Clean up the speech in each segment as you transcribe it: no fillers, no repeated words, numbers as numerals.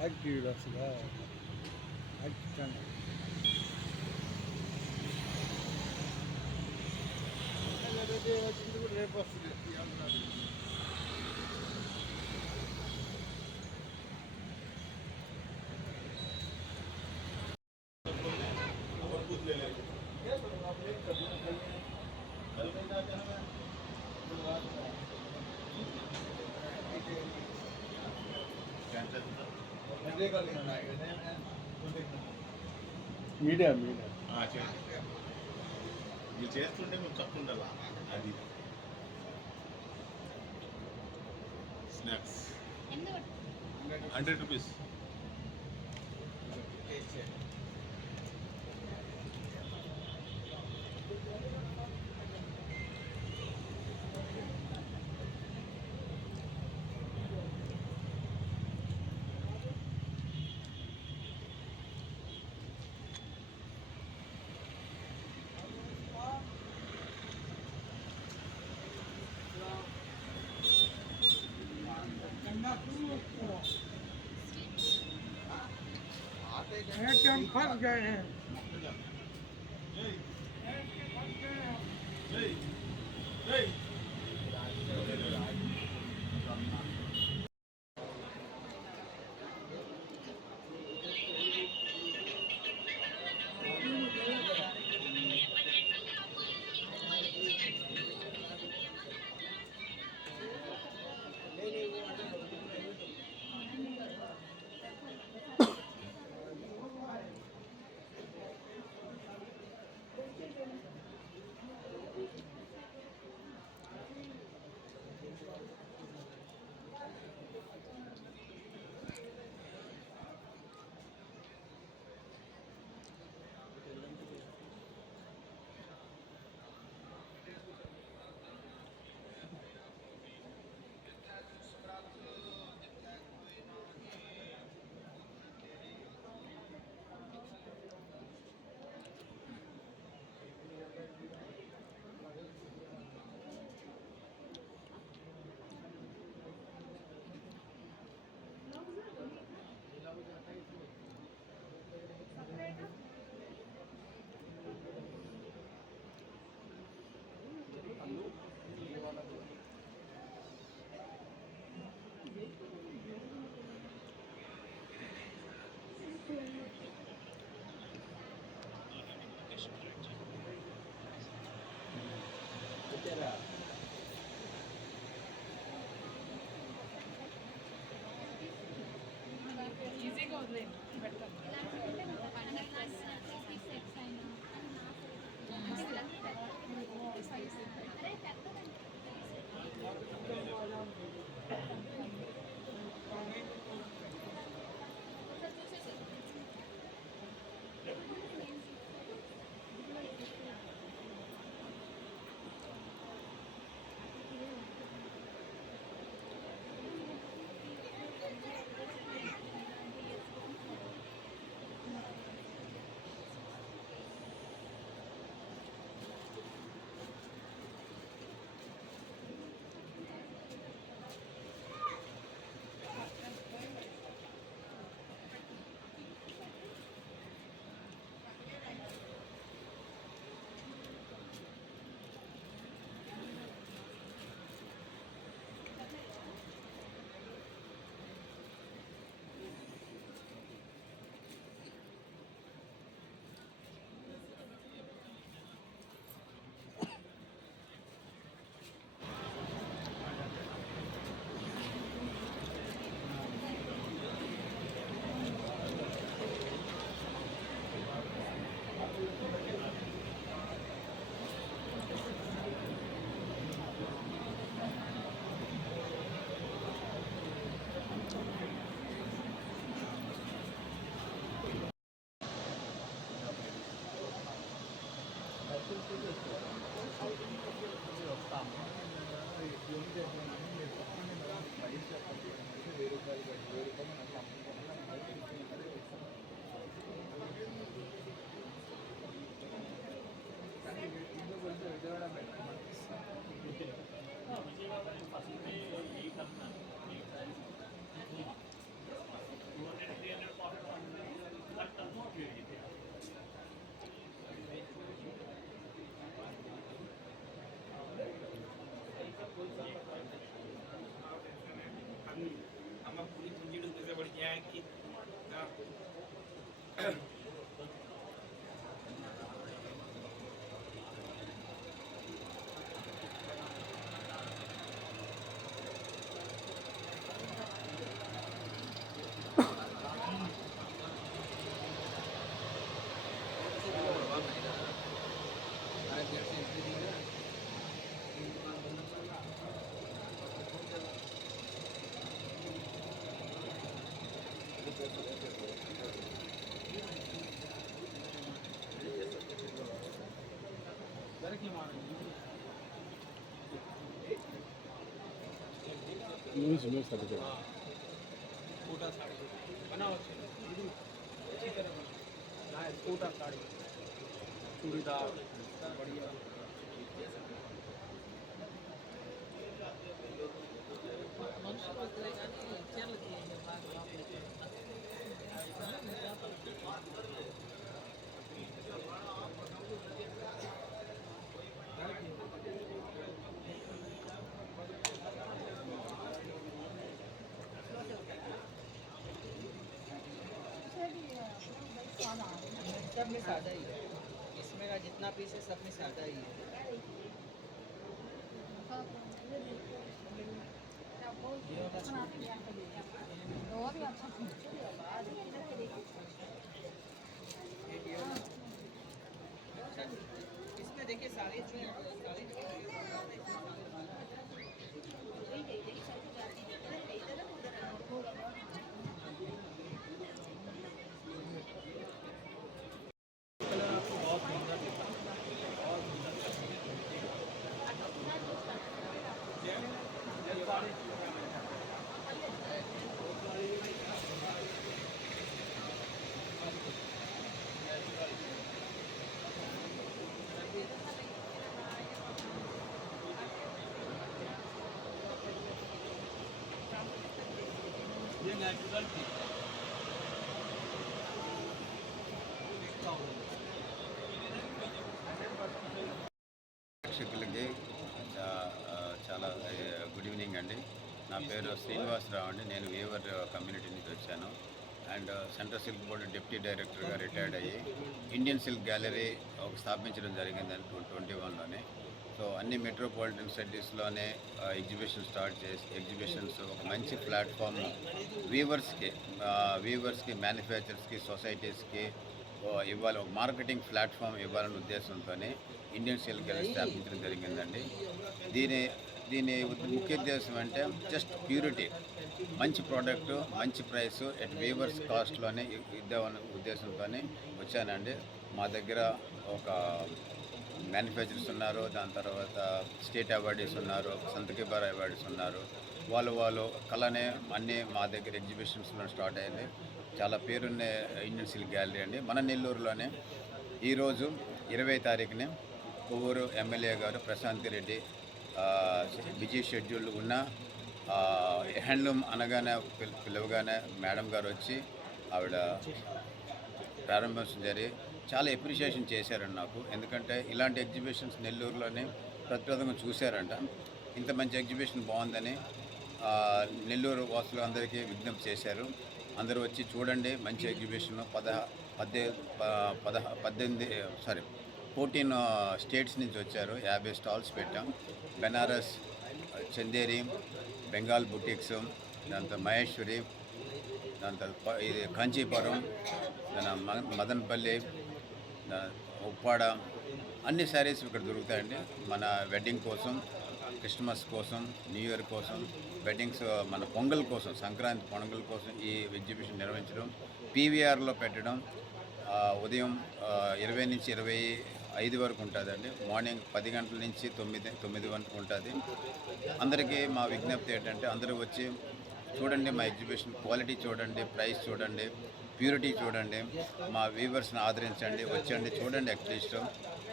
Active అసలు active channel వచ్చింది కూడా రేపు వస్తుంది. మీడియా మీడియా మీరు చేస్తుంటే మేము చెప్తుండాలా అది స్నాక్స్ 100 రూపీస్. हम फंस गए हैं। कोटा साड़ी बना अच्छी तरह बना कोटा साड़ी चूड़ीदार बढ़िया सब में सादा ही है, इसमें का जितना पीस है सब में सादा ही है। इसमें देखिए साड़ी ये नेचुरल थी ప్రేక్షకులకి చాలా గుడ్ ఈవినింగ్ అండి. నా పేరు శ్రీనివాసరావు అండి. నేను వీవర్ కమ్యూనిటీ నుంచి వచ్చాను and central silk board deputy డైరెక్టర్గా రిటైర్డ్ అయ్యి ఇండియన్ సిల్క్ గ్యాలరీ స్థాపించడం జరిగింది 2021లోనే. సో అన్ని మెట్రోపాలిటన్ సిటీస్లోనే ఎగ్జిబిషన్ స్టార్ట్ చేసి ఎగ్జిబిషన్స్ ఒక మంచి ప్లాట్ఫామ్ వీవర్స్కి మ్యానుఫ్యాక్చరర్స్కి సొసైటీస్కి ఇవ్వాలి, ఒక మార్కెటింగ్ ప్లాట్ఫామ్ ఇవ్వాలనే ఉద్దేశంతోనే ఇండియన్ సిల్క్ గ్యాలరీ స్థాపించడం జరిగిందండి. దీని ముఖ్య ఉద్దేశం అంటే జస్ట్ ప్యూరిటీ, మంచి ప్రోడక్ట్ మంచి ప్రైస్ ఎట్ వీవర్స్ కాస్ట్లోనే ఇద్దామనే ఉద్దేశంతోనే వచ్చానండి. మా దగ్గర ఒక మ్యానుఫ్యాక్చరర్స్ ఉన్నారు, దాని తర్వాత స్టేట్ అవార్డీస్ ఉన్నారు, సంతకిబార్ అవార్డీస్ ఉన్నారు. వాళ్ళు కళనే అన్నీ మా దగ్గర ఎగ్జిబిషన్స్లో స్టార్ట్ అయ్యింది. చాలా పేరున్న ఇండియన్ సిల్క్ గ్యాలరీ అండి. మన నెల్లూరులోనే ఈరోజు 20వ తారీఖునే కొవ్వూరు ఎమ్మెల్యే గారు ప్రశాంతి రెడ్డి బిజీ షెడ్యూల్ ఉన్న హ్యాండ్లూమ్ అనగానే పిలవగానే మేడం గారు వచ్చి ఆవిడ ప్రారంభించడం జరిగి చాలా ఎప్రిషియేషన్ చేశారండి నాకు. ఎందుకంటే ఇలాంటి ఎగ్జిబిషన్స్ నెల్లూరులోనే ప్రతిరోధంగా చూశారంట. ఇంత మంచి ఎగ్జిబిషన్ బాగుందని నెల్లూరు వాసులు అందరికీ విజ్ఞప్తి చేశారు. అందరూ వచ్చి చూడండి, మంచి ఎగ్జిబిషన్. 14 స్టేట్స్ నుంచి వచ్చారు. 50 స్టాల్స్ పెట్టాం. బెనారస్, చందేరి, బెంగాల్ బుటీక్స్, దాంతో మహేశ్వరి, దాంతో ఇది కాంచీపురం, మదనపల్లి, ఉప్పాడ, అన్ని శారీస్ ఇక్కడ దొరుకుతాయండి. మన వెడ్డింగ్ కోసం, క్రిస్మస్ కోసం, న్యూ ఇయర్ కోసం, వెడ్డింగ్స్, మన పొంగల్ కోసం, సంక్రాంతి పొంగల్ కోసం ఈ ఎగ్జిబిషన్ నిర్వహించడం, పీవీఆర్లో పెట్టడం. ఉదయం 20 నుంచి 25 వరకు ఉంటుందండి. మార్నింగ్ 10 గంటల నుంచి 9 వరకు ఉంటుంది. అందరికీ మా విజ్ఞప్తి ఏంటంటే అందరూ వచ్చి చూడండి, మా ఎగ్జిబిషన్ క్వాలిటీ చూడండి, ప్రైస్ చూడండి, ప్యూరిటీ చూడండి, మా వ్యూవర్స్ని ఆదరించండి, వచ్చండి చూడండి. అట్లీస్ట్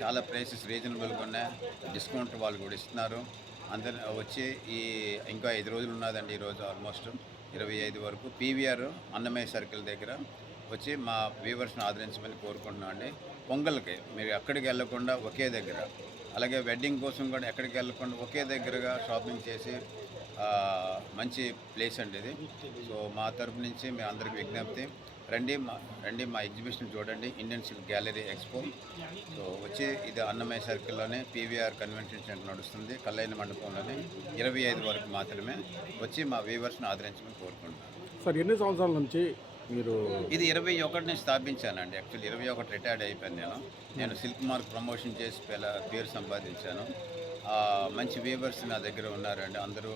చాలా ప్రైసెస్ రీజనబుల్గా ఉన్నాయి, డిస్కౌంట్ వాళ్ళు కూడా ఇస్తున్నారు. అందరు వచ్చి ఇంకా 5 రోజులు ఉన్నదండి. ఈరోజు ఆల్మోస్ట్ 25 వరకు పీవీఆర్ అన్నమయ్య సర్కిల్ దగ్గర వచ్చి మా వ్యూవర్స్ని ఆదరించమని కోరుకుంటున్నాం అండి. పొంగల్కి మీరు ఎక్కడికి వెళ్ళకుండా ఒకే దగ్గర, అలాగే వెడ్డింగ్ కోసం కూడా ఎక్కడికి వెళ్ళకుండా ఒకే దగ్గరగా షాపింగ్ చేసి మంచి ప్లేస్ అండి ఇది. సో మా తరపు నుంచి మీ అందరికి విజ్ఞప్తి, రండి మా ఎగ్జిబిషన్ చూడండి, Indian silk gallery expo. So వచ్చి ఇది అన్నమయ్య సర్కిల్లోనే పీవీఆర్ కన్వెన్షన్ సెంటర్ నడుస్తుంది, కళ్యాణ మండపంలోనే 25 వరకు మాత్రమే. వచ్చి మా వ్యూవర్స్ని ఆదరించమని కోరుకుంటున్నాను. సార్ ఎన్ని సంవత్సరాల నుంచి మీరు ఇది 21 స్థాపించానండి. యాక్చువల్లీ 21 రిటైర్డ్ అయిపోయాను నేను సిల్క్ మార్క్ ప్రమోషన్ చేసి పేరు సంపాదించాను. మంచి వీవర్స్ నా దగ్గర ఉన్నారండి, అందరూ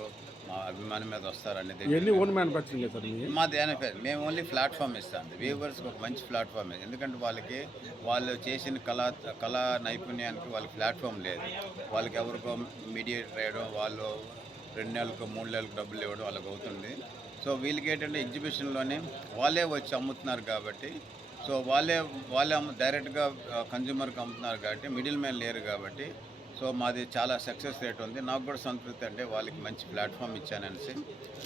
మా అభిమానం మీద వస్తారండి. ఎన్ని ఓన్ మ్యానుఫ్యాక్చరింగ్ సార్ మాది మేము ఓన్లీ ప్లాట్ఫామ్ ఇస్తామండి. వీవర్స్కి ఒక మంచి ప్లాట్ఫామ్, ఎందుకంటే వాళ్ళు చేసిన కళా నైపుణ్యానికి వాళ్ళకి ప్లాట్ఫామ్ లేదు. వాళ్ళకి ఎవరికో మీడియేట్ వేయడం, వాళ్ళు 2 నెలలకు 3 నెలలకు డబ్బులు ఇవ్వడం వాళ్ళకి అవుతుంది. సో వీళ్ళకి ఏంటంటే ఎగ్జిబిషన్లోనే వాళ్ళే వచ్చి అమ్ముతున్నారు కాబట్టి, సో వాళ్ళే డైరెక్ట్గా కన్జ్యూమర్కి అమ్ముతున్నారు కాబట్టి మిడిల్ మ్యాన్ లేరు కాబట్టి, సో మాది చాలా సక్సెస్ రేట్ ఉంది. నాకు కూడా సంతృప్తి, అంటే వాళ్ళకి మంచి ప్లాట్ఫామ్ ఇచ్చాననేసి.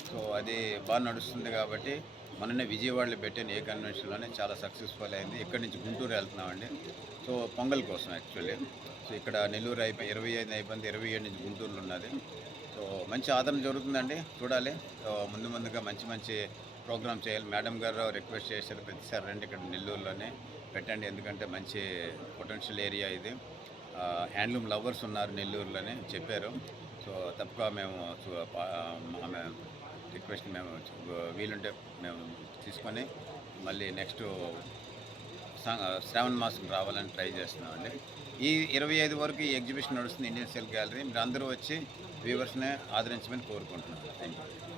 సో అది బాగా నడుస్తుంది కాబట్టి మొన్ననే విజయవాడలో పెట్టిన ఏ కన్వెన్షన్లోనే చాలా సక్సెస్ఫుల్ అయింది. ఇక్కడి నుంచి గుంటూరు వెళ్తున్నామండి, సో పొంగల్ కోసం యాక్చువల్లీ. సో ఇక్కడ నెల్లూరు 25 అయిపోయింది, 27 నుంచి గుంటూరులో ఉన్నది. సో మంచి ఆదరణ జరుగుతుందండి, చూడాలి. సో ముందుగా మంచి ప్రోగ్రామ్ చేయాలి. మేడం గారు రిక్వెస్ట్ చేశారు, ప్రతిసారి రండి ఇక్కడ నెల్లూరులోనే పెట్టండి, ఎందుకంటే మంచి పొటెన్షియల్ ఏరియా ఇది. హ్యాండ్లూమ్ లవర్స్ ఉన్నారు నెల్లూరులోనే చెప్పారు. సో తప్పగా మేము ఆమె రిక్వెస్ట్ వీలుంటే మేము తీసుకొని మళ్ళీ నెక్స్ట్ శ్రావణ మాసం రావాలని ట్రై చేస్తున్నామండి. ఈ 25 వరకు ఈ ఎగ్జిబిషన్ నడుస్తుంది, ఇండియన్ సిల్క్ గ్యాలరీ. మీరు అందరూ వచ్చి వ్యూవర్స్ని ఆదరించమని కోరుకుంటున్నాను. Thank you.